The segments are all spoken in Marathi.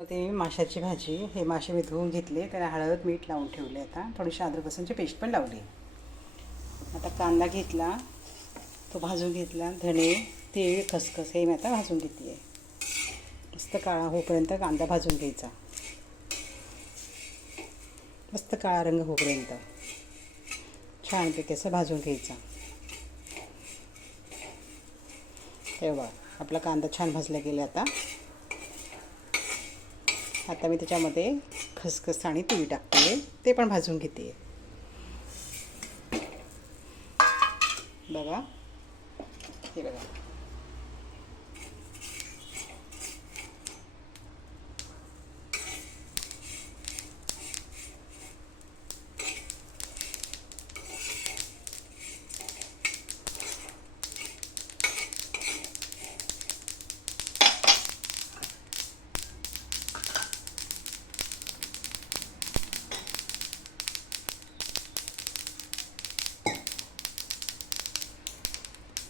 ते माशाची भाजी. हे मासे मी धुवून घेतले, त्याला हळद मीठ लावून ठेवले. आता थोडीशी अद्रक लसूणची पेस्ट पण लावली. आता कांदा घेतला, तो भाजून घेतला. धणे, तीळ, खसखस हे मी आता भाजून घेते आहे. मस्त काळा होईपर्यंत कांदा भाजून घ्यायचा. मस्त काळा रंग होईपर्यंत छानपैकी असं भाजून घ्यायचा. तेव्हा आपला कांदा छान भाजला गेला. आता मी त्याच्यामध्ये खसखस आणि तीळ टाकते, ते पण भाजून घेते. बघा, हे बघा.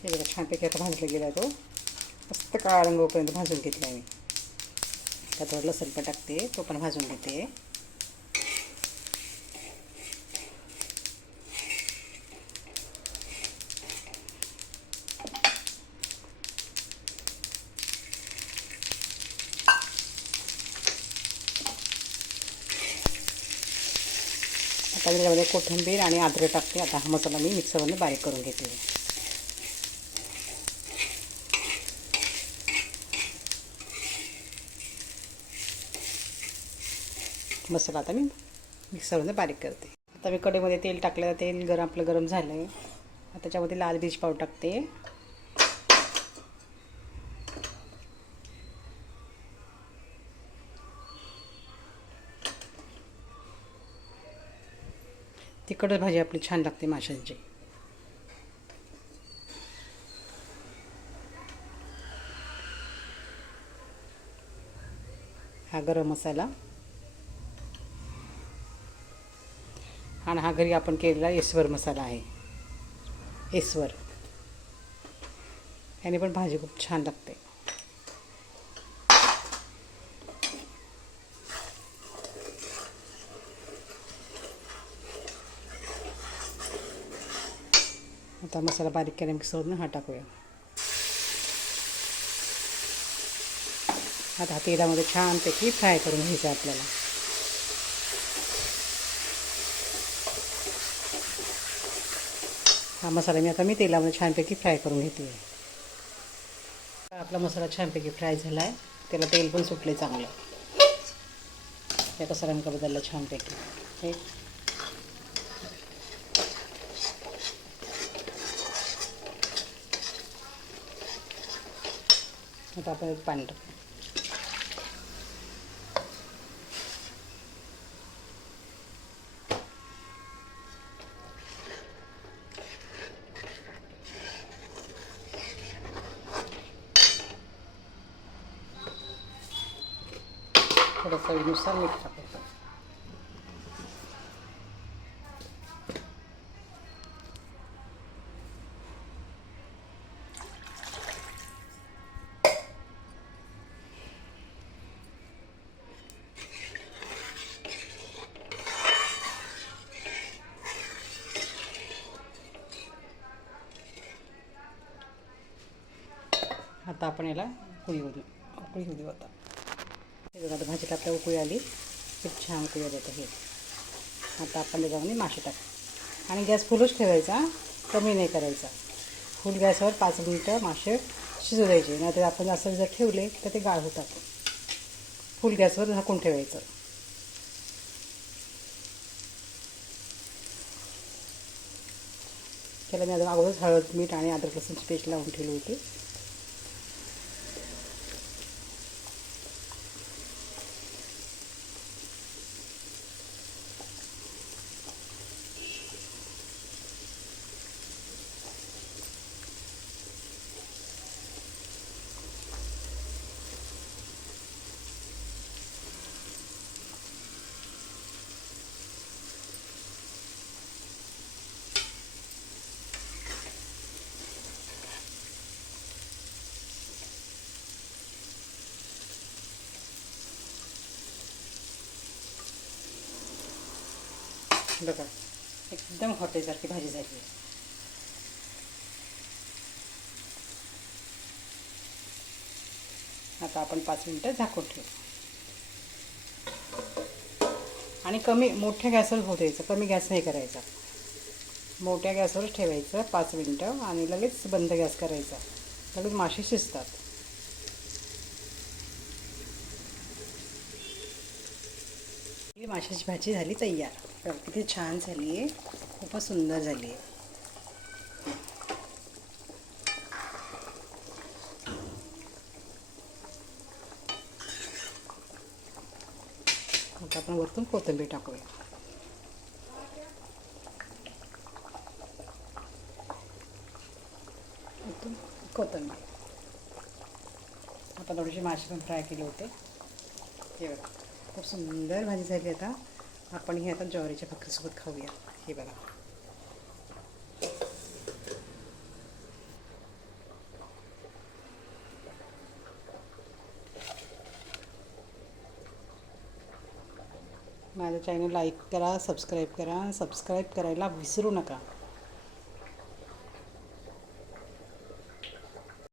हे बघा, छानपैकी आता भाजला गेला. तो मस्त काळा रंग होईपर्यंत भाजून घेतला मी. त्यात लसूण पण टाकते, तो पण भाजून घेते. आता त्याच्यामध्ये कोथिंबीर आणि अद्रक टाकते. आता हा मसाला मी मिक्सरमध्ये बारीक करून घेते. मसाला आता मी मिक्सरमध्ये बारीक करते. आता मी कढईमध्ये तेल टाकलं. तेल आपलं गरम झालं आहे. त्याच्यामध्ये लाल मिरची पावडर टाकते. तिखट भाजी आपली छान लागते माशांची. हा गरम मसाला आणि हा घरी आपण केलेला एस्वर मसाला आहे. एस्वर याने पण भाजी खूप छान लागते. आता मसाला बारीक केला मिक्सरवरून हा टाकूया. आता तेलामध्ये छानपैकी फ्राय करून घ्यायचं आपल्याला. हा मसाला मी तेलामध्ये छानपैकी फ्राय करून घेते. आपला मसाला छानपैकी फ्राय झाला आहे. त्याला तेल पण सुटले चांगलं. त्याचा रंग बदलला छानपैकी. हे आता आपण पाणी टाकू. थोडं चवीनुसार मीठ टाकायचं. आता आपण याला उकळी होऊ देऊ. आता हे बघा, आता भाजीला आपल्या उकळी आली. खूप छान उकळी आली. आता हे आता आपण त्याच्यामध्ये मासे टाकू आणि गॅस फुलच ठेवायचा, कमी नाही करायचा. फुल गॅसवर 5 मिनिटं मासे शिजू द्यायचे. नाहीतर आपण असं जर ठेवले तर ते गाळ होतात. फुल गॅसवर झाकून ठेवायचं. त्याला मी आता अगोदरच हळद मीठ आणि अद्रक लसूणची पेस्ट लावून ठेवली होती. बघा एकदम हॉटेलसारखी भाजी झाली आहे. आता आपण 5 मिनटं झाकून ठेवू आणि मोठ्या गॅसवर होऊ द्यायचं, कमी गॅस नाही करायचा. मोठ्या गॅसवर ठेवायचं 5 मिनटं आणि लगेच बंद गॅस करायचा. लगेच मासे शिजतात. ही माशाची भाजी झाली तयार. बघा किती छान झाली आहे, खूपच सुंदर झाली आहे. आता आपण वरतून कोथिंबीर टाकूया. कोथिंबीर. आपण थोडीशी मासे पण फ्राय केले होते. हे बघा खूप सुंदर भाजी झाली. आता आपण ही आता ज्वारीच्या भाकरीसोबत खाऊया. हे बघा माझं चॅनल लाईक करा, सबस्क्राईब करा. सबस्क्राईब करायला विसरू नका.